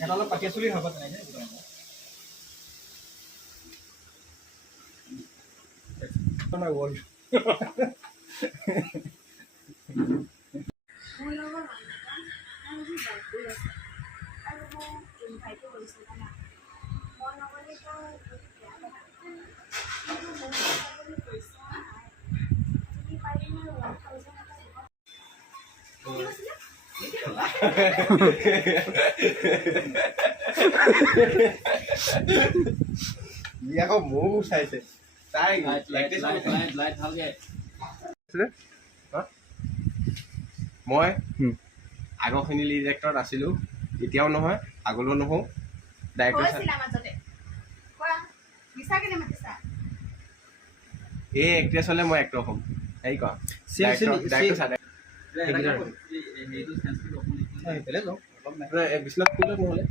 এটা অলপ পাতিয়া চলি হ'ব তেনেকৈ নাই বল আকৌ মোক চাইছে তাই মই আগৰখিনি ডিৰেক্টৰত আছিলোঁ এতিয়াও নহয় আগলৈও নহওঁ এই এক্ট্ৰেছ হ'লে মই এক্টৰ হ'ম হেৰি কোৱা বিশ্বনাথ নহ'লে